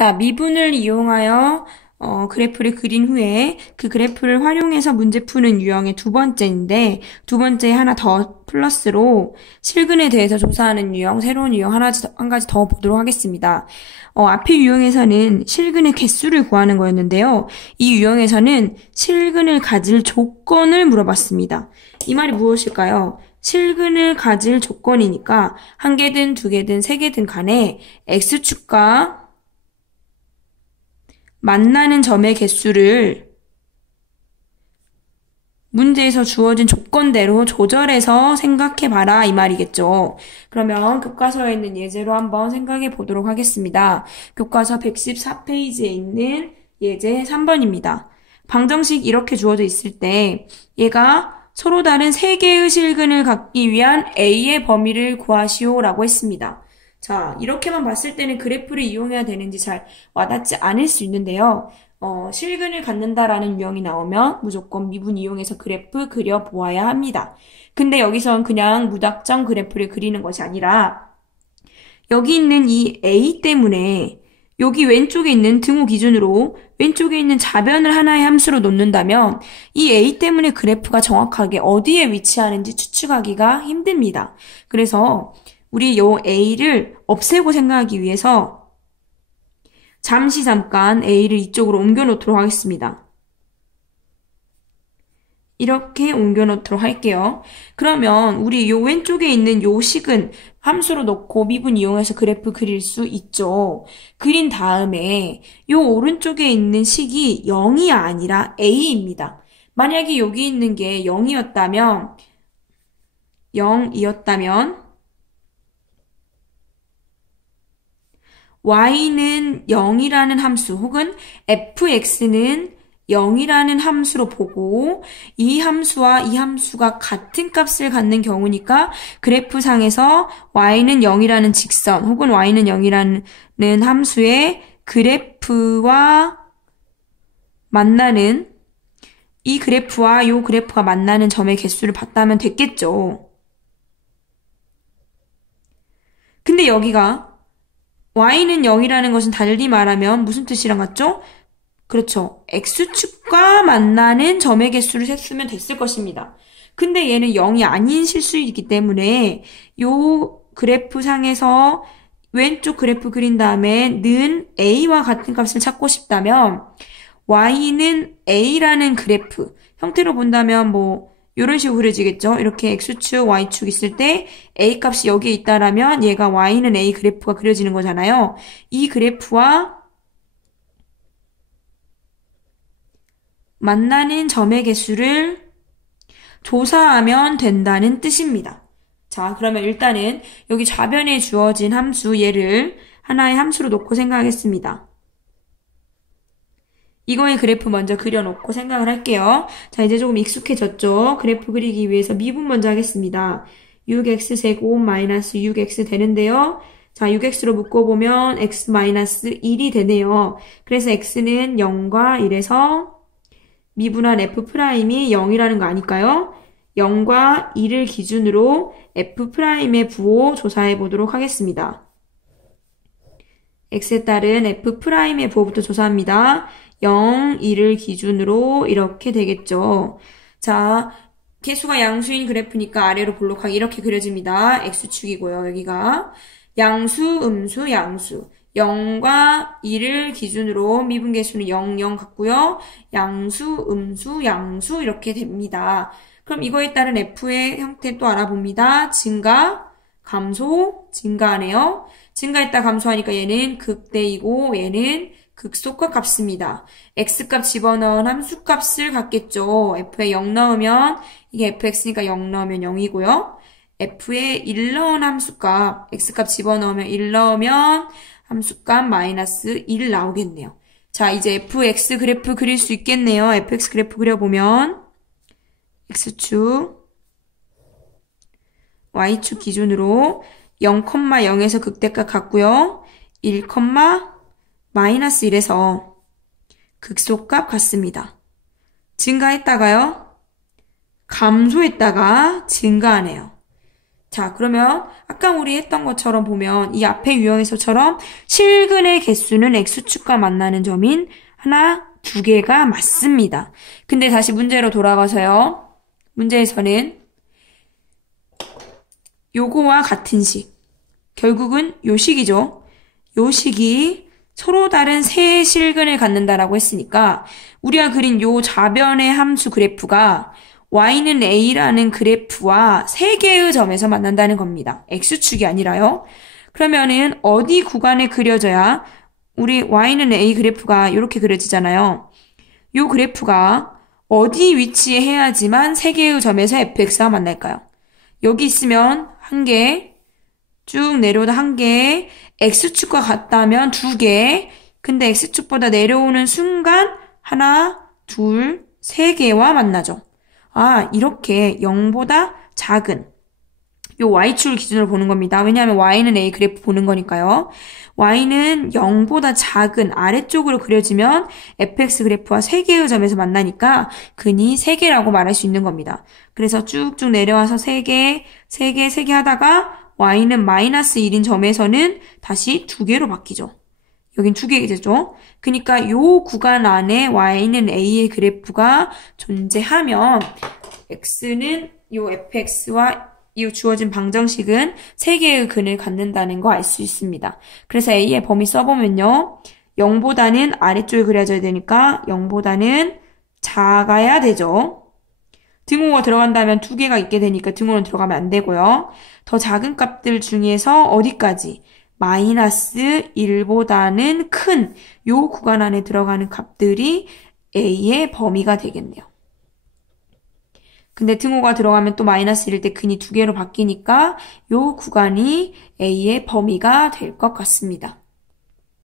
자, 미분을 이용하여 그래프를 그린 후에 그 그래프를 활용해서 문제 푸는 유형의 두 번째인데, 두 번째에 하나 더 플러스로 실근에 대해서 조사하는 유형, 새로운 유형 한 가지 더 보도록 하겠습니다. 앞의 유형에서는 실근의 개수를 구하는 거였는데요. 이 유형에서는 실근을 가질 조건을 물어봤습니다. 이 말이 무엇일까요? 실근을 가질 조건이니까 한 개든 두 개든 세 개든 간에 x축과 만나는 점의 개수를 문제에서 주어진 조건대로 조절해서 생각해봐라 이 말이겠죠. 그러면 교과서에 있는 예제로 한번 생각해 보도록 하겠습니다. 교과서 114페이지에 있는 예제 3번입니다. 방정식 이렇게 주어져 있을 때 얘가 서로 다른 세 개의 실근을 갖기 위한 A의 범위를 구하시오라고 했습니다. 자, 이렇게만 봤을 때는 그래프를 이용해야 되는지 잘 와닿지 않을 수 있는데요. 실근을 갖는다라는 유형이 나오면 무조건 미분 이용해서 그래프 그려보아야 합니다. 근데 여기선 그냥 무작정 그래프를 그리는 것이 아니라 여기 있는 이 A 때문에 여기 왼쪽에 있는 등호 기준으로 왼쪽에 있는 좌변을 하나의 함수로 놓는다면 이 A 때문에 그래프가 정확하게 어디에 위치하는지 추측하기가 힘듭니다. 그래서 우리 요 A를 없애고 생각하기 위해서 잠깐 A를 이쪽으로 옮겨 놓도록 하겠습니다. 이렇게 옮겨 놓도록 할게요. 그러면 우리 요 왼쪽에 있는 요 식은 함수로 놓고 미분 이용해서 그래프 그릴 수 있죠. 그린 다음에 요 오른쪽에 있는 식이 0이 아니라 A입니다. 만약에 여기 있는 게 0이었다면 y는 0이라는 함수 혹은 fx는 0이라는 함수로 보고 이 함수와 이 함수가 같은 값을 갖는 경우니까 그래프상에서 y는 0이라는 직선 혹은 y는 0이라는 함수의 그래프와 만나는 이 그래프와 이 그래프가 만나는 점의 개수를 봤다면 됐겠죠. 근데 여기가 y는 0이라는 것은 달리 말하면 무슨 뜻이랑 같죠? 그렇죠. x축과 만나는 점의 개수를 셌으면 됐을 것입니다. 근데 얘는 0이 아닌 실수이기 때문에 요 그래프상에서 왼쪽 그래프 그린 다음에 는 a와 같은 값을 찾고 싶다면 y는 a라는 그래프 형태로 본다면 이런 식으로 그려지겠죠. 이렇게 x축, y축 있을 때 a 값이 여기에 있다라면 얘가 y는 a 그래프가 그려지는 거잖아요. 이 그래프와 만나는 점의 개수를 조사하면 된다는 뜻입니다. 자, 그러면 일단은 여기 좌변에 주어진 함수 얘를 하나의 함수로 놓고 생각하겠습니다. 이거의 그래프 먼저 그려놓고 생각을 할게요. 자, 이제 조금 익숙해졌죠? 그래프 그리기 위해서 미분 먼저 하겠습니다. 6x제곱 마이너스 6x 되는데요. 자, 6x로 묶어보면 x 마이너스 1이 되네요. 그래서 x는 0과 1에서 미분한 f'이 0이라는 거 아닐까요? 0과 1을 기준으로 f'의 부호 조사해 보도록 하겠습니다. x에 따른 f'의 부호부터 조사합니다. 0, 1을 기준으로 이렇게 되겠죠. 자, 개수가 양수인 그래프니까 아래로 볼록하게 이렇게 그려집니다. x축이고요. 여기가 양수, 음수, 양수. 0과 1을 기준으로 미분계수는 0, 0 같고요. 양수, 음수, 양수 이렇게 됩니다. 그럼 이거에 따른 f의 형태 또 알아봅니다. 증가, 감소, 증가하네요. 증가했다 감소하니까 얘는 극대이고 얘는 극소가 값입니다. x값 집어넣은 함수값을 갖겠죠. f에 0 넣으면 이게 fx니까 0 넣으면 0이고요. f에 1 넣은 함수값 x값 집어넣으면 1 넣으면 함수값 마이너스 1 나오겠네요. 자, 이제 fx 그래프 그릴 수 있겠네요. fx 그래프 그려보면 x축, y축 기준으로 0,0에서 극대값 같고요. 1, 마이너스 1에서 극소값 같습니다. 증가했다가요. 감소했다가 증가하네요. 자, 그러면 아까 우리 했던 것처럼 보면 이 앞에 유형에서처럼 실근의 개수는 X축과 만나는 점인 하나, 두 개가 맞습니다. 근데 다시 문제로 돌아가서요. 문제에서는 요거와 같은 식. 결국은 요 식이죠. 요 식이 서로 다른 세 실근을 갖는다라고 했으니까 우리가 그린 요 좌변의 함수 그래프가 y는 a라는 그래프와 세 개의 점에서 만난다는 겁니다. x축이 아니라요. 그러면은 어디 구간에 그려져야 우리 y는 a 그래프가 이렇게 그려지잖아요. 요 그래프가 어디 위치에 해야지만 세 개의 점에서 fx와 만날까요? 여기 있으면 한 개, 쭉 내려오다 한 개, x축과 같다면 두 개, 근데 x축보다 내려오는 순간 하나, 둘, 세 개와 만나죠. 아, 이렇게 0보다 작은 요 y축을 기준으로 보는 겁니다. 왜냐하면 y는 a 그래프 보는 거니까요. y는 0보다 작은 아래쪽으로 그려지면 fx 그래프와 3개의 점에서 만나니까 근이 3개라고 말할 수 있는 겁니다. 그래서 쭉쭉 내려와서 3개, 3개, 3개 하다가 y는 마이너스 1인 점에서는 다시 2개로 바뀌죠. 여긴 2개 되죠. 그러니까 요 구간 안에 y는 a의 그래프가 존재하면 x는 요 fx와 이 주어진 방정식은 3개의 근을 갖는다는 거 알 수 있습니다. 그래서 a의 범위 써보면요. 0보다는 아래쪽에 그려져야 되니까 0보다는 작아야 되죠. 등호가 들어간다면 2개가 있게 되니까 등호는 들어가면 안 되고요. 더 작은 값들 중에서 어디까지? 마이너스 1보다는 큰 요 구간 안에 들어가는 값들이 a의 범위가 되겠네요. 근데 등호가 들어가면 또 마이너스 1일 때 근이 2개로 바뀌니까 요 구간이 a의 범위가 될 것 같습니다.